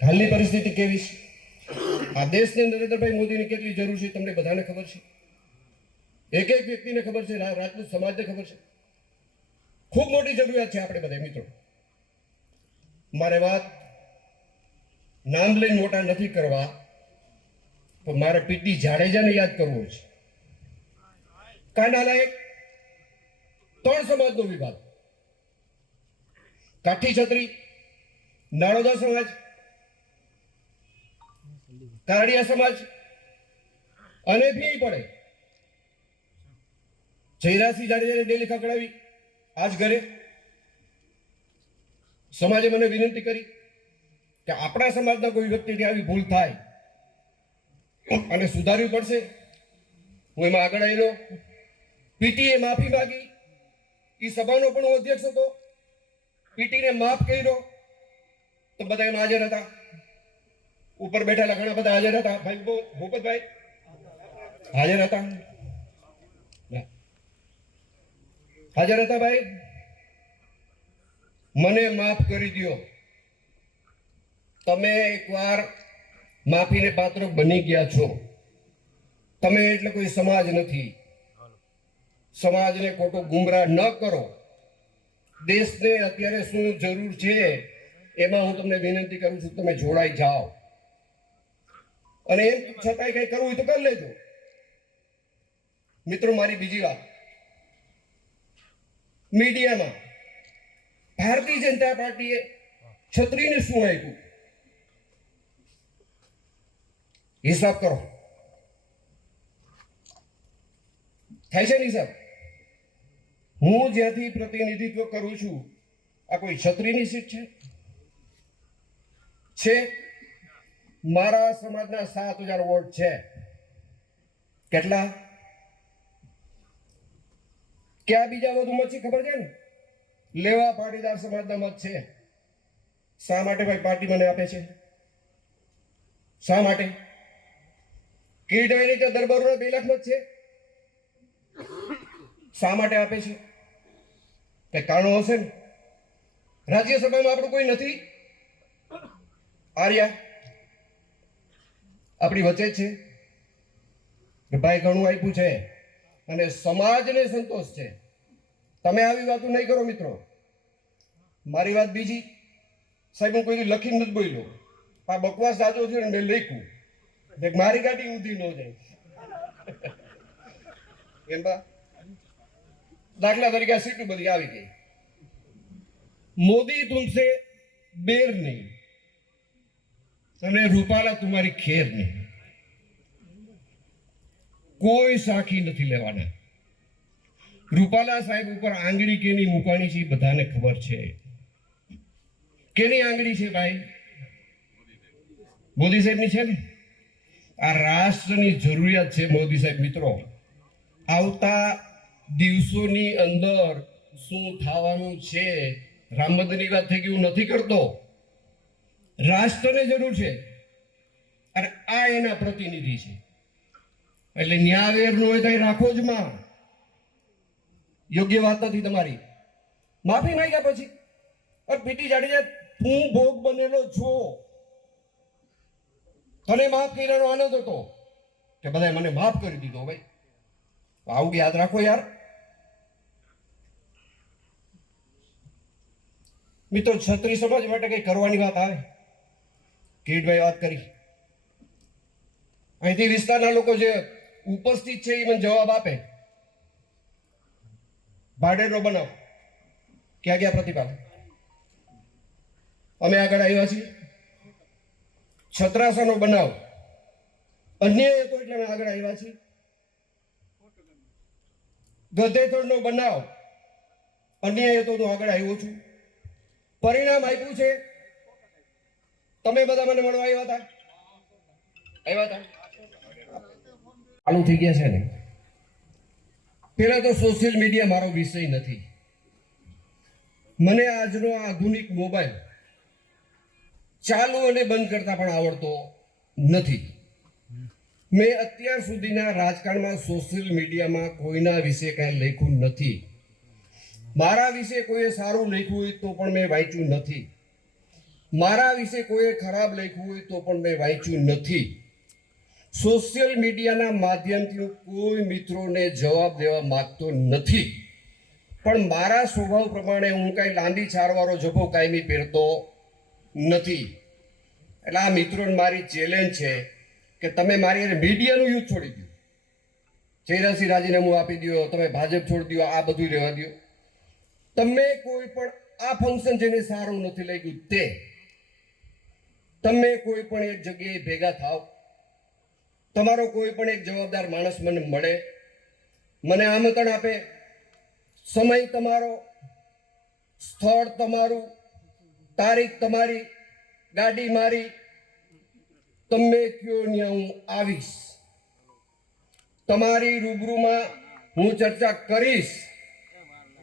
હાલની પરિસ્થિતિ કેવી છે? આ દેશની નરેન્દ્રભાઈ મોદીની કેટલી જરૂર છે તમને બધાને ખબર છે? એક એક વ્યક્તિને ખબર છે રાજપૂત સમાજને ખબર છે? ખૂબ મોટી જરૂરિયાત છે આપણે બધા મિત્રો. મારે વાત નામ લઈને મોટા નથી કરવા, પણ મારે પીટી જાડેજાને યાદ કરવો છે. કાનાલાયક ત્રણ સમાજનો વિભાગ. કાઠી છત્રી નાળોદા સમાજ કારડિયા સમાજ અને ભી પડે. જયરાજસિંહ જાડેજાને ડેલી ખકડાવી આજ ઘરે સમાજે મને વિનંતી કરી કે આપણા સમાજના કોઈ વ્યક્તિની આવી ભૂલ થાય અને સુધારવી પડશે, હું એમાં આગળ આવેલો. પીટીએ માફી માંગી. એ સભાનો પણ હું અધ્યક્ષ હતો. પીટીને માફ કર્યો. તો બધા એમાં હાજર હતા. ઉપર બેઠેલા ઘણા બધા હાજર હતા. ભાઈ ભૂપતભાઈ? હાજર હતા. હાજર હતા ભાઈ? મને માફ કરી દો તમે એકવાર માફીને પાત્ર બની ગયા છો. તમે એટલે કોઈ સમાજ નથી. સમાજને ખોટો ગુમરાહ ન કરો. દેશને અત્યારે શું જરૂર છે, એમાં હું તમને વિનંતી કરું છું, તમે જોડાઈ જાઓ. અને એમ છતાંય કંઈ કરવું હોય તો કરી લેજો. મિત્રો, મારી બીજી વાત. મીડિયામાં ભારતીય જનતા પાર્ટીએ છત્રીને શું આપ્યું? હિસાબ કરો. થાય છે ને હિસાબ? હું જ્યાંથી પ્રતિનિધિત્વ કરું છું, આ કોઈ છત્રીની સીટ છે? છે? મારા સમાજના સાત હજાર વોટ છે. કેટલા? ક્યાં બીજા વધુ મત છે ખબર છે ને? લેવા પાટીદાર સમાજના મત છે. શા માટે ભાઈ પાર્ટી મને આપે છે? શા માટે? કીડાયની તો દરબારોના બે લાખ મત છે? શા માટે આપે છે? કે કારણો હશે ને? રાજ્યસભામાં આપણું કોઈ નથી? આર્યા આપણી વચ્ચે છે. કે ભાઈ ઘણું આપ્યું છે અને સમાજને સંતોષ છે. તમે આવી વાતો નહીં કરો મિત્રો. મારી વાત બીજી. સાહેબ, હું કોઈ લખીને નથી બોલ્યો. આ બકવાસ સાચો છે ને મેં લખ્યું. દેખ મારી ગાડી ઊંધી ન જાય. એમ બા. દાખલા તરીકે સીટું બધી આવી ગઈ. મોદી તુમસે બેર નહીં. અને રૂપાલા તમારી ખેર નહીં કોઈ સાખી નથી લેવાના. રૂપાલા સાહેબ ઉપર આંગળી કેની મૂકવાની છે બધાને ખબર છે. કેની આંગળી છે ભાઈ? મોદી સાહેબની છે ને? આ રાષ્ટ્રની જરૂરિયાત છે મોદી સાહેબ મિત્રો. આવતા દિવસોની અંદર શું થવાનું છે? રામ મંદિરની વાત થઈ ગયું નથી કરતો. રાષ્ટ્રને જરૂર છે. અને આ એના પ્રતિનિધિ છે. એટલે ન્યાવેર નો હોય તો રાખો જ માં. યોગ્ય વાત નથી તમારી. માફી માંગ્યા પછી. અરે પીટી જાડેજા તું ભોગ બનેલો છો. તને માફ કર્યાનો આનંદ હતો કે બધાએ મને માફ કરી દીધો ભાઈ. આવું યાદ રાખો યાર. મિત્રો છત્રી સમાજ માટે કઈ કરવાની વાત આવે? કિરીટભાઈ વાત કરી. અહીંથી વિસ્તારના લોકો જે ઉપસ્થિત છે એ મને જવાબ આપે. ભાડેનો બનાવ. ક્યાં ગયા પ્રતિભા અમે આગળ આવ્યા છીએ. છત્રાસાનો બનાવ. અન્ય એકો એટલે અમે આગળ આવ્યા છીએ. ગધેથળનો બનાવ. અન્ય હતો હું આગળ આવ્યો છું. પરિણામ આપ્યું છે તમે બધા મને મળવા આવ્યા હતા? આવ્યા હતા? ચાલુ થઈ ગયા છે ને? પેલા તો સોશિયલ મીડિયા મારો વિષય નથી. મને આજનો આધુનિક મોબાઈલ ચાલુ અને બંધ કરતા પણ આવડતો નથી. મેં અત્યાર સુધીના રાજકારણમાં સોશિયલ મીડિયામાં કોઈના વિશે કાંઈ લખ્યું નથી. મારા વિશે કોઈએ સારું લખ્યું હોય તો પણ મેં વાંચ્યું નથી. મારા વિશે કોઈએ ખરાબ લખ્યું હોય તો પણ મેં વાંચ્યું નથી. સોશિયલ મીડિયાના માધ્યમથી હું કોઈ મિત્રોને જવાબ દેવા માગતો નથી. પણ મારા સ્વભાવ પ્રમાણે હું કાંઈ લાંબી છારવાળો જભો કાયમી પહેરતો નથી. એટલે આ મિત્રોને મારી ચેલેન્જ છે કે તમે મારી મીડિયાનું યુઝ છોડી દો. જયરાજસિંહ રાજીનામું આપી દો તમે ભાજપ છોડી દો આ બધું રહેવા દો. તમે કોઈ પણ આ ફંક્શન જેને સારું નથી લાગ્યું તે તમે કોઈ પણ એક જગ્યાએ ભેગા થાવ, તમારો કોઈ પણ એક જવાબદાર માણસ મને મળે, મને આમંત્રણ આપે, સમય તમારો, સ્થળ તમારું, તારીખ તમારી, ગાડી મારી, તમે કયો ત્યાં હું આવીશ. તમારી રૂબરૂમાં હું ચર્ચા કરીશ,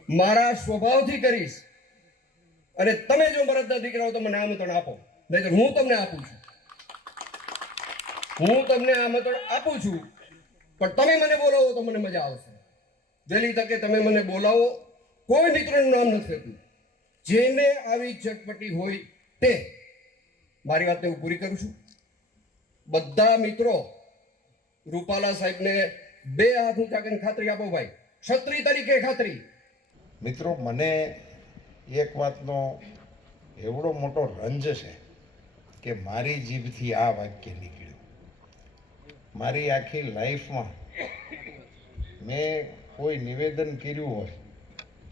મારા સ્વભાવથી કરીશ, અને તમે જો મરદના દીકરા હો તો મને આમંત્રણ આપો. નહીતર હું તમને આપું છું. હું તમને આમંત્રણ આપું છું, પણ તમે મને બોલાવો તો મને મજા આવશે. વહેલી તકે તમે મને બોલાવો, કોઈ મિત્રનું નામ નથી થતું જેને આવી ચટપટી હોય તે, મારી વાતને હું પૂરી કરું છું. બધા મિત્રો, રૂપાલા સાહેબને બે હાથ ઊંચા કરીને ખાતરી આપો ભાઈ. ક્ષત્રિય તરીકે ખાતરી. મિત્રો, મને એક વાતનો એવડો મોટો રંજ છે. કે મારી જીભથી આ વાક્ય નીકળ્યું. મારી આખી લાઈફમાં મેં કોઈ નિવેદન કર્યું હોય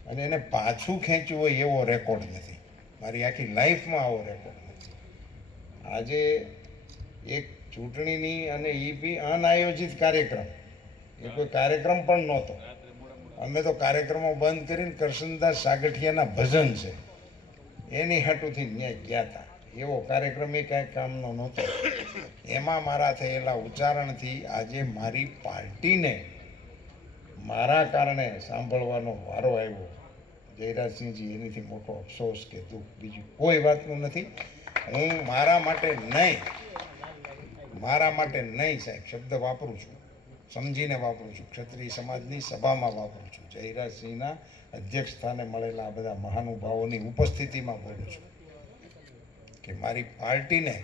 અને એને પાછું ખેંચ્યું હોય એવો રેકોર્ડ નથી. મારી આખી લાઈફમાં આવો રેકોર્ડ નથી. આજે એક ચૂંટણીની અને એ બી અનાયોજિત કાર્યક્રમ. એ કોઈ કાર્યક્રમ પણ નહોતો. અમે તો કાર્યક્રમો બંધ કરીને કરશનદાસ સાગઠિયાના ભજન છે. એની હાટુથી ન્યાય ગયા હતા એવો કાર્યક્રમ એ કાંઈ કામનો નહોતો. એમાં મારા થયેલા ઉચ્ચારણથી આજે મારી પાર્ટીને મારા કારણે સાંભળવાનો વારો આવ્યો. જયરાજસિંહજી, એનીથી મોટો અફસોસ કે દુઃખ, બીજું કોઈ વાતનું નથી. હું મારા માટે નહીં, મારા માટે નહીં સાહેબ, શબ્દ વાપરું છું, સમજીને વાપરું છું, ક્ષત્રિય સમાજની સભામાં વાપરું છું. જયરાજસિંહના અધ્યક્ષ સ્થાને મળેલા આ બધા મહાનુભાવોની ઉપસ્થિતિમાં બોલું છું. કે મારી પાર્ટીને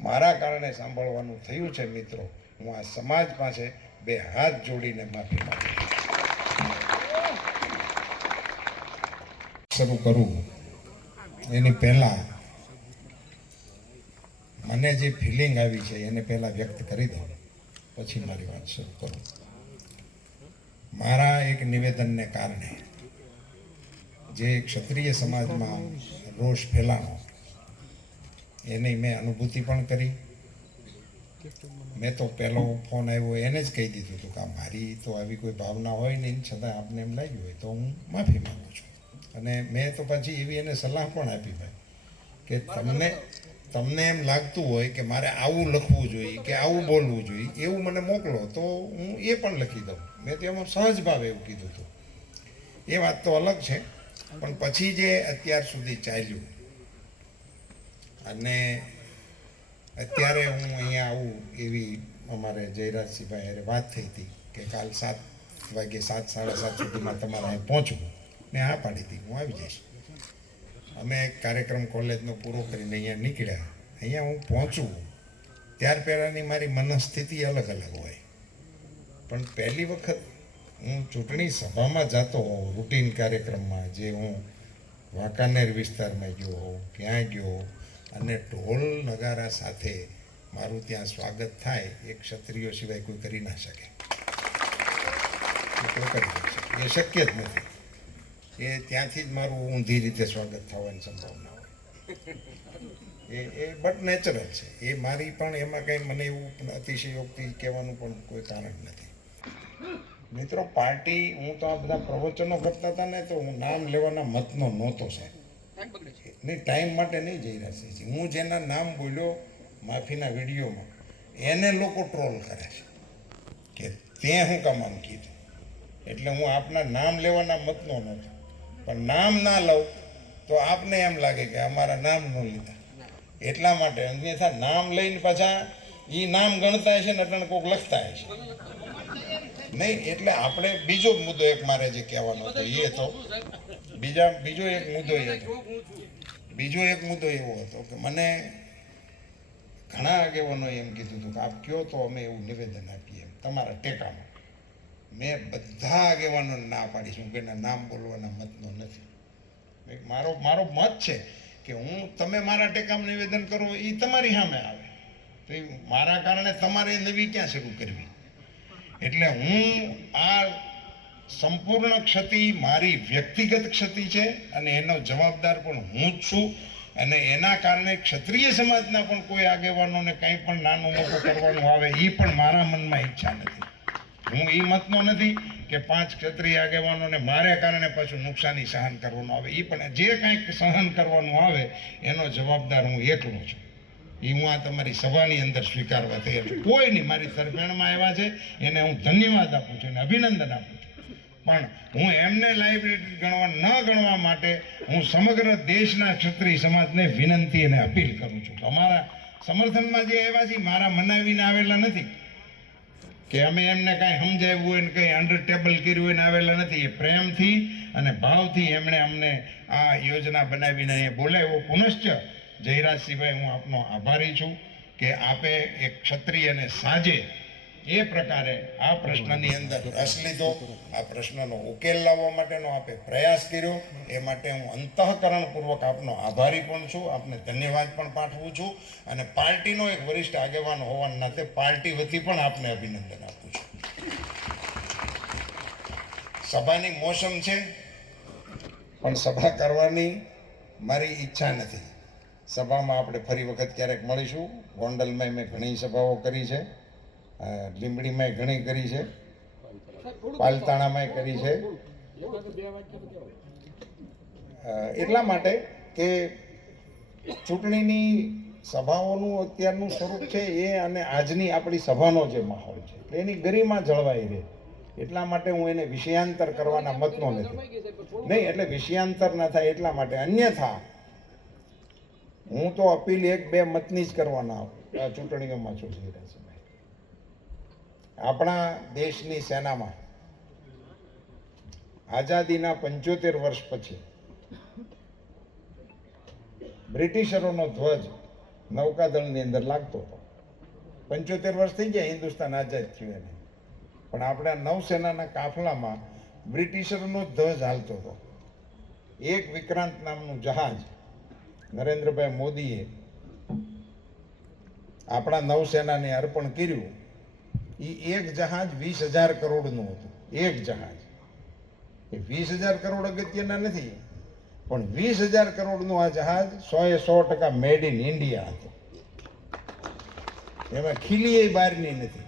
મારા કારણે સાંભળવાનું થયું છે મિત્રો, હું આ સમાજ પાસે બે હાથ જોડીને માફી માંગુ શરૂ કરું. એની પહેલાં મને જે ફિલિંગ આવી છે એને પહેલાં વ્યક્ત કરી દઉં. પછી મારી વાત શરૂ કરું. મારા એક નિવેદનને કારણે જે ક્ષત્રિય સમાજમાં રોષ ફેલાણો એની મેં અનુભૂતિ પણ કરી. મેં તો પહેલો ફોન આવ્યો, એને જ કહી દીધું હતું કે મારી તો આવી કોઈ ભાવના હોય નહીં, છતાં આપને એમ લાગ્યું હોય તો હું માફી માગું છું. અને મેં તો પછી એવી એને સલાહ પણ આપી ભાઈ, કે તમને તમને એમ લાગતું હોય કે મારે આવું લખવું જોઈએ, કે આવું બોલવું જોઈએ, એવું મને મોકલો તો હું એ પણ લખી દઉં. મેં તો એમાં સહજ ભાવે એવું કીધું હતું. એ વાત તો અલગ છે, પણ પછી જે અત્યાર સુધી ચાલ્યું અને અત્યારે હું અહીંયા આવું એવી અમારે જયરાજસિંહભાઈ અરે વાત થઈ હતી કે કાલ સાત વાગે સાત, સાડા સાત સુધીમાં તમારે અહીં પહોંચવું. મેં હા પાડી હતી, હું આવી જઈશ. અમે એક કાર્યક્રમ કોલેજનો પૂરો કરીને અહીંયા નીકળ્યા. અહીંયા હું પહોંચું. ત્યાર પહેલાંની મારી મનસ્થિતિ અલગ અલગ હોય. પણ પહેલી વખત હું ચૂંટણી સભામાં જતો હોઉં, રૂટીન કાર્યક્રમમાં, જે હું વાંકાનેર વિસ્તારમાં ગયો હોઉં, ક્યાં ગયો અને ઢોલ નગારા સાથે મારું ત્યાં સ્વાગત થાય, એ ક્ષત્રિયો સિવાય કોઈ કરી ના શકે. એ શક્ય જ નથી. એ ત્યાંથી જ મારું ઊંધી રીતે સ્વાગત થવાની સંભાવના હોય. એ એ બટ નેચરલ છે. એ મારી પણ એમાં કંઈ મને એવું અતિશયોક્તિ કહેવાનું પણ કોઈ કારણ નથી. મિત્રો, પાર્ટી, હું તો આ બધા પ્રવચનો કરતા હતા ને, તો હું નામ લેવાના મતનો નહોતો સાહેબ. નહીં ટાઈમ માટે નહીં જઈ રહ્યા છે. હું જેના નામ બોલ્યો માફીના વિડીયોમાં, એને લોકો ટ્રોલ કરે છે કે તે હું કામ આમ કીધું. એટલે હું આપના નામ લેવાના મતનો નથી. પણ નામ ના લઉં તો આપને એમ લાગે કે અમારા નામ ન લીધા. એટલા માટે અન્યથા નામ લઈને પાછા એ નામ ગણતા હશે ને અટણ કોક લખતા હશે. નહીં, એટલે આપણે બીજો મુદ્દો એક મારે જે કહેવાનો હતો એ તો બીજા, બીજો એક મુદ્દો એ બીજો એક મુદ્દો એવો હતો કે મને ઘણા આગેવાનોએ એમ કીધું હતું કે આપ કયો તો અમે એવું નિવેદન આપીએ એમ તમારા ટેકામાં. મેં બધા આગેવાનોને ના પાડીશું કે એના નામ બોલવાના મતનો નથી. મારો મારો મત છે કે હું, તમે મારા ટેકામાં નિવેદન કરો, એ તમારી સામે આવે. તો એ મારા કારણે તમારે નવી ક્યાં શરૂ કરવી? એટલે હું આ સંપૂર્ણ ક્ષતિ મારી વ્યક્તિગત ક્ષતિ છે અને એનો જવાબદાર પણ હું જ છું. અને એના કારણે ક્ષત્રિય સમાજના પણ કોઈ આગેવાનોને કંઈ પણ નાનું મોટું કરવાનું આવે એ પણ મારા મનમાં ઈચ્છા નથી. હું એ મતનો નથી કે પાંચ ક્ષત્રિય આગેવાનોને મારે કારણે પાછું નુકસાની સહન કરવાનું આવે. એ પણ જે કંઈક સહન કરવાનું આવે, એનો જવાબદાર હું એકલો છું. એ હું આ તમારી સભાની અંદર સ્વીકારવા તૈયાર છું. કોઈ નહીં, મારી તરફેણમાં આવ્યા છે, એને હું ધન્યવાદ આપું છું અને અભિનંદન આપું છું. પણ હું એમને લાઇબ્રેરી ગણવા ન ગણવા માટે હું સમગ્ર દેશના ક્ષત્રિય સમાજને વિનંતી અને અપીલ કરું છું અમારા સમર્થનમાં જે આવ્યા છે મારા મનાવીને આવેલા નથી. કે અમે એમને કાંઈ સમજાવ્યું હોય ને કંઈ અંડર ટેબલ કર્યું હોય ને આવેલા નથી. એ પ્રેમથી અને ભાવથી એમણે અમને આ યોજના બનાવીને અહીંયા બોલાવ્યો. પુનશ્ચ જયરાજસિંહભાઈ, હું આપનો આભારી છું કે આપે એક ક્ષત્રિય અને સાજે એ પ્રકારે આ પ્રશ્નની અંદર રસ લીધો, આ પ્રશ્નનો ઉકેલ લાવવા માટેનો આપે પ્રયાસ કર્યો. એ માટે હું અંતઃકરણપૂર્વક આપનો આભારી પણ છું. આપને ધન્યવાદ પણ પાઠવું છું. અને પાર્ટીનો એક વરિષ્ઠ આગેવાન હોવાના નાતે પાર્ટી વતી પણ આપને અભિનંદન આપું છું. સભાની મોસમ છે, પણ સભા કરવાની મારી ઈચ્છા નથી. સભામાં આપણે ફરી વખત ક્યારેક મળીશું. ગોંડલમાં મેં ઘણી સભાઓ કરી છે. લીંબડીમાંય ઘણી કરી છે. પાલતાણામાંય કરી છે. એટલા માટે કે ચૂંટણીની સભાઓનું અત્યારનું સ્વરૂપ છે એ અને આજની આપણી સભાનો જે માહોલ છે. એટલે એની ગરિમા જળવાઈ રહે. એટલા માટે હું એને વિષયાંતર કરવાના મતનો નથી. નહીં એટલે વિષયાંતર ના થાય એટલા માટે. અન્યથા હું તો અપીલ એક બે મતની જ કરવાના ચૂંટણીઓમાં ચૂંટણી રહેશે આપણા દેશની સેનામાં આઝાદીના પંચોતેર વર્ષ પછી બ્રિટિશરોનો ધ્વજ નૌકાદળની અંદર લાગતો હતો. પંચોતેર વર્ષ થઈ ગયા હિન્દુસ્તાન આઝાદ થયું એને. પણ આપણા નૌસેનાના કાફલામાં બ્રિટિશરોનો ધ્વજ હાલતો હતો. એક વિક્રાંત નામનું જહાજ નરેન્દ્રભાઈ મોદીએ આપણા નૌસેનાને અર્પણ કર્યું. એ એક જહાજ વીસ હજાર કરોડનું હતું. એક જહાજ. એ વીસ હજાર કરોડ અગત્યના નથી, પણ વીસ હજાર કરોડનું આ જહાજ સો એ સો ટકા મેડ ઇન ઇન્ડિયા હતું. એમાં ખીલી એ બહારની નથી.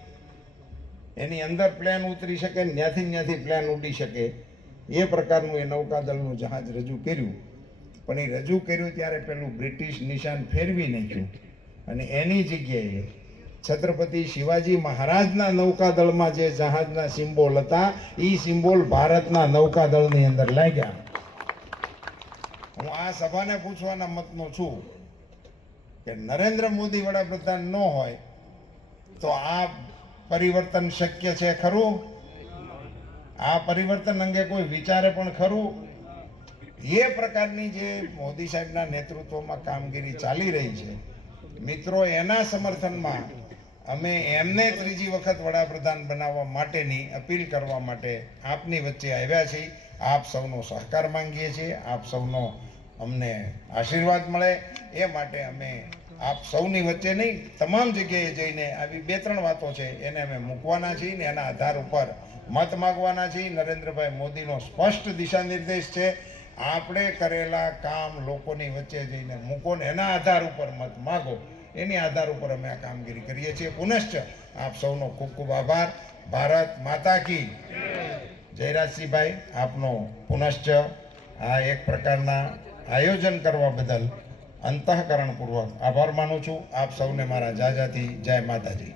એની અંદર પ્લેન ઉતરી શકે ત્યાંથી ત્યાંથી પ્લેન ઉડી શકે. એ પ્રકારનું એ નૌકાદળનું જહાજ રજૂ કર્યું. પણ એ રજૂ કર્યું ત્યારે પેલું બ્રિટિશ નિશાન ફેરવી નાખ્યું. અને એની જગ્યાએ છત્રપતિ શિવાજી મહારાજના નૌકાદળમાં જે જહાજના સિમ્બોલ હતા એ સિમ્બોલ ભારતના નૌકાદળની અંદર લાગ્યા. હું આ સભાને પૂછવાના મતનો છું કે નરેન્દ્ર મોદી વડાપ્રધાન ન હોય, તો આ પરિવર્તન શક્ય છે ખરું? આ પરિવર્તન અંગે કોઈ વિચારે પણ ખરું? એ પ્રકારની જે મોદી સાહેબના નેતૃત્વમાં કામગીરી ચાલી રહી છે, મિત્રો એના સમર્થનમાં અમે એમને ત્રીજી વખત વડાપ્રધાન બનાવવા માટેની અપીલ કરવા માટે આપની વચ્ચે આવ્યા છીએ. આપ સૌનો સહકાર માંગીએ છીએ. આપ સૌનો અમને આશીર્વાદ મળે. એ માટે અમે આપ સૌની વચ્ચે નહીં, તમામ જગ્યાએ જઈને આવી બે ત્રણ વાતો છે એને અમે મૂકવાના છીએ ને એના આધાર ઉપર મત માગવાના છીએ. નરેન્દ્રભાઈ મોદીનો સ્પષ્ટ દિશા નિર્દેશ છે, આપણે કરેલા કામ લોકોની વચ્ચે જઈને મૂકો ને એના આધાર ઉપર મત માગો. એની આધાર ઉપર અમે આ કામગીરી કરીએ છીએ. પુનશ્ચ આપ સૌનો ખૂબ ખૂબ આભાર. ભારત માતા કી જયરાજસિંહભાઈ, આપનો પુનશ્ચ આ એક પ્રકારના આયોજન કરવા બદલ અંતઃકરણપૂર્વક આભાર માનું છું. આપ સૌને મારા જાજાથી જય માતાજી.